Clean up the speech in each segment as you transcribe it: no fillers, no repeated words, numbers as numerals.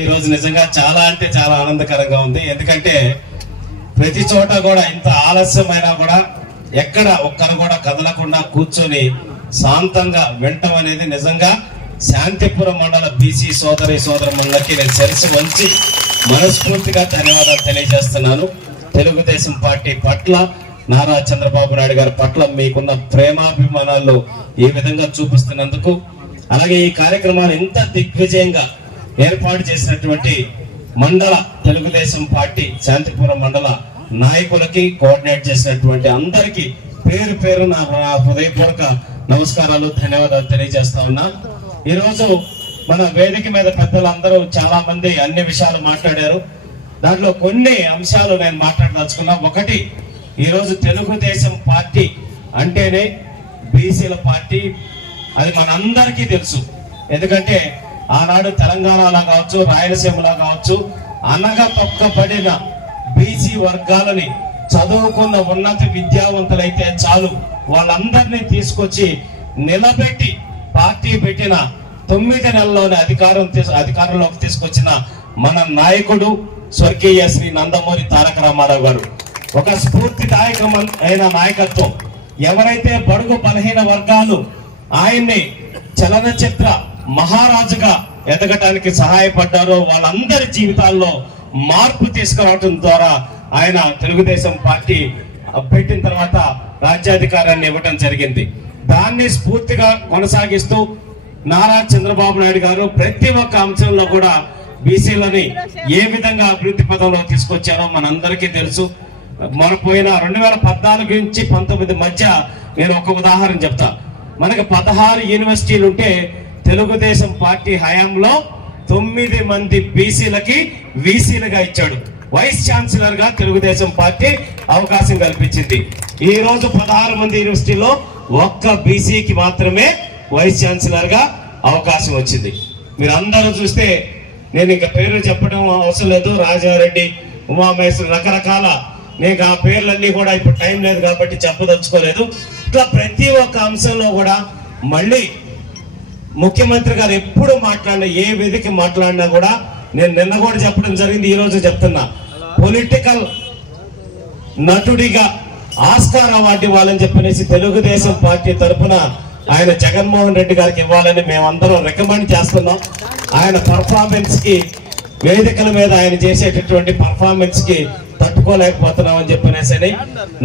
ఈ రోజు నిజంగా చాలా అంటే చాలా ఆనందకరంగా ఉంది. ఎందుకంటే ప్రతి చోట కూడా ఇంత ఆలస్యమైనా కూడా ఎక్కడ ఒక్కరు కూడా కదలకుండా కూర్చొని శాంతంగా వినటం అనేది నిజంగా శాంతిపురం మండల బీసీ సోదరులకి నేను శిరస్సు వంచి మనస్ఫూర్తిగా ధన్యవాదాలు తెలియజేస్తున్నాను. తెలుగుదేశం పార్టీ పట్ల, నారా చంద్రబాబు నాయుడు గారి పట్ల మీకున్న ప్రేమాభిమానాలు ఈ విధంగా చూపిస్తున్నందుకు, అలాగే ఈ కార్యక్రమాన్ని ఇంత దిగ్విజయంగా ఏర్పాటు చేసినటువంటి మండల తెలుగుదేశం పార్టీ శాంతిపురం మండల నాయకులకి, కోఆర్డినేట్ చేసినటువంటి అందరికీ పేరు పేరు నా హృదయపూర్వక నమస్కారాలు, ధన్యవాదాలు తెలియజేస్తా ఉన్నా. ఈరోజు మన వేదిక మీద పెద్దలందరూ చాలా మంది అన్ని విషయాలు మాట్లాడారు. దాంట్లో కొన్ని అంశాలు నేను మాట్లాడదలుచుకున్నా. ఒకటి, ఈరోజు తెలుగుదేశం పార్టీ అంటేనే బీసీల పార్టీ, అది మనందరికీ తెలుసు. ఎందుకంటే ఆనాడు తెలంగాణలో కావచ్చు, రాయలసీమలో కావచ్చు, అనగా తొక్కబడిన బీసీ వర్గాలని చదువుకున్న ఉన్నత విద్యావంతులైతే చాలు వాళ్ళందరినీ తీసుకొచ్చి నిలబెట్టి పార్టీ పెట్టిన 9 నెలల్లోనే అధికారంలోకి తీసుకొచ్చిన మన నాయకుడు స్వర్గీయ శ్రీ నందమూరి తారక రామారావు గారు. ఒక స్ఫూర్తిదాయకమైన నాయకత్వం. ఎవరైతే బడుగు బలహీన వర్గాలు ఆయన్ని చలనచిత్ర మహారాజుగా ఎదగటానికి సహాయపడ్డారో వాళ్ళందరి జీవితాల్లో మార్పు తీసుకురావడం ద్వారా ఆయన తెలుగుదేశం పార్టీ పెట్టిన తర్వాత రాజ్యాధికారాన్ని ఇవ్వటం జరిగింది. దాన్ని స్ఫూర్తిగా కొనసాగిస్తూ నారా చంద్రబాబు నాయుడు గారు ప్రతి ఒక్క అంశంలో కూడా బీసీలని ఏ విధంగా అభివృద్ధి పదంలో తీసుకొచ్చారో మనందరికీ తెలుసు. మన పోయిన 2014 నుంచి 19 మధ్య నేను ఒక ఉదాహరణ చెప్తా. మనకి 16 యూనివర్సిటీలు ఉంటే తెలుగుదేశం పార్టీ హయాంలో 9 మంది బీసీలకి వీసీలుగా ఇచ్చాడు. వైస్ ఛాన్సలర్ గా తెలుగుదేశం పార్టీ అవకాశం కల్పించింది. ఈ రోజు 16 మంది యూనివర్సిటీలో ఒక్క బీసీకి మాత్రమే వైస్ ఛాన్సలర్ గా అవకాశం వచ్చింది. మీరు అందరూ చూస్తే నేను ఇంకా పేర్లు చెప్పడం అవసరం లేదు. రాజారెడ్డి, ఉమామహేశ్వరి, రకరకాల, నేను ఆ పేర్లన్నీ కూడా ఇప్పుడు టైం లేదు కాబట్టి చెప్పదలుచుకోలేదు. ఇట్లా ప్రతి ఒక్క అంశంలో కూడా మళ్ళీ ముఖ్యమంత్రి గారు ఎప్పుడు మాట్లాడినా, ఏ వేదిక మాట్లాడినా కూడా నేను నిన్న కూడా చెప్పడం జరిగింది, ఈ రోజు చెప్తున్నా, పొలిటికల్ నటుడిగా ఆస్కార్ అవార్డు ఇవ్వాలని చెప్పనేసి తెలుగుదేశం పార్టీ తరఫున ఆయన జగన్మోహన్ రెడ్డి గారికి ఇవ్వాలని మేమందరం రికమెండ్ చేస్తున్నాం. ఆయన పర్ఫార్మెన్స్ కి, వేదికల మీద ఆయన చేసేటటువంటి పర్ఫార్మెన్స్ కి తట్టుకోలేకపోతున్నాం అని చెప్పనేసి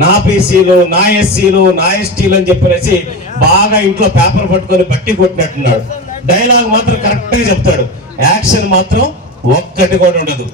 నా బీసీలు, నా ఎస్సీలు, నా ఎస్టీలు అని చెప్పనేసి బాగా ఇంట్లో పేపర్ పట్టుకొని బట్టి కొట్టినట్టున్నాడు. డైలాగ్ మాత్రం కరెక్ట్ గా చెప్తాడు, యాక్షన్ మాత్రం ఒక్కటి కూడా ఉండదు.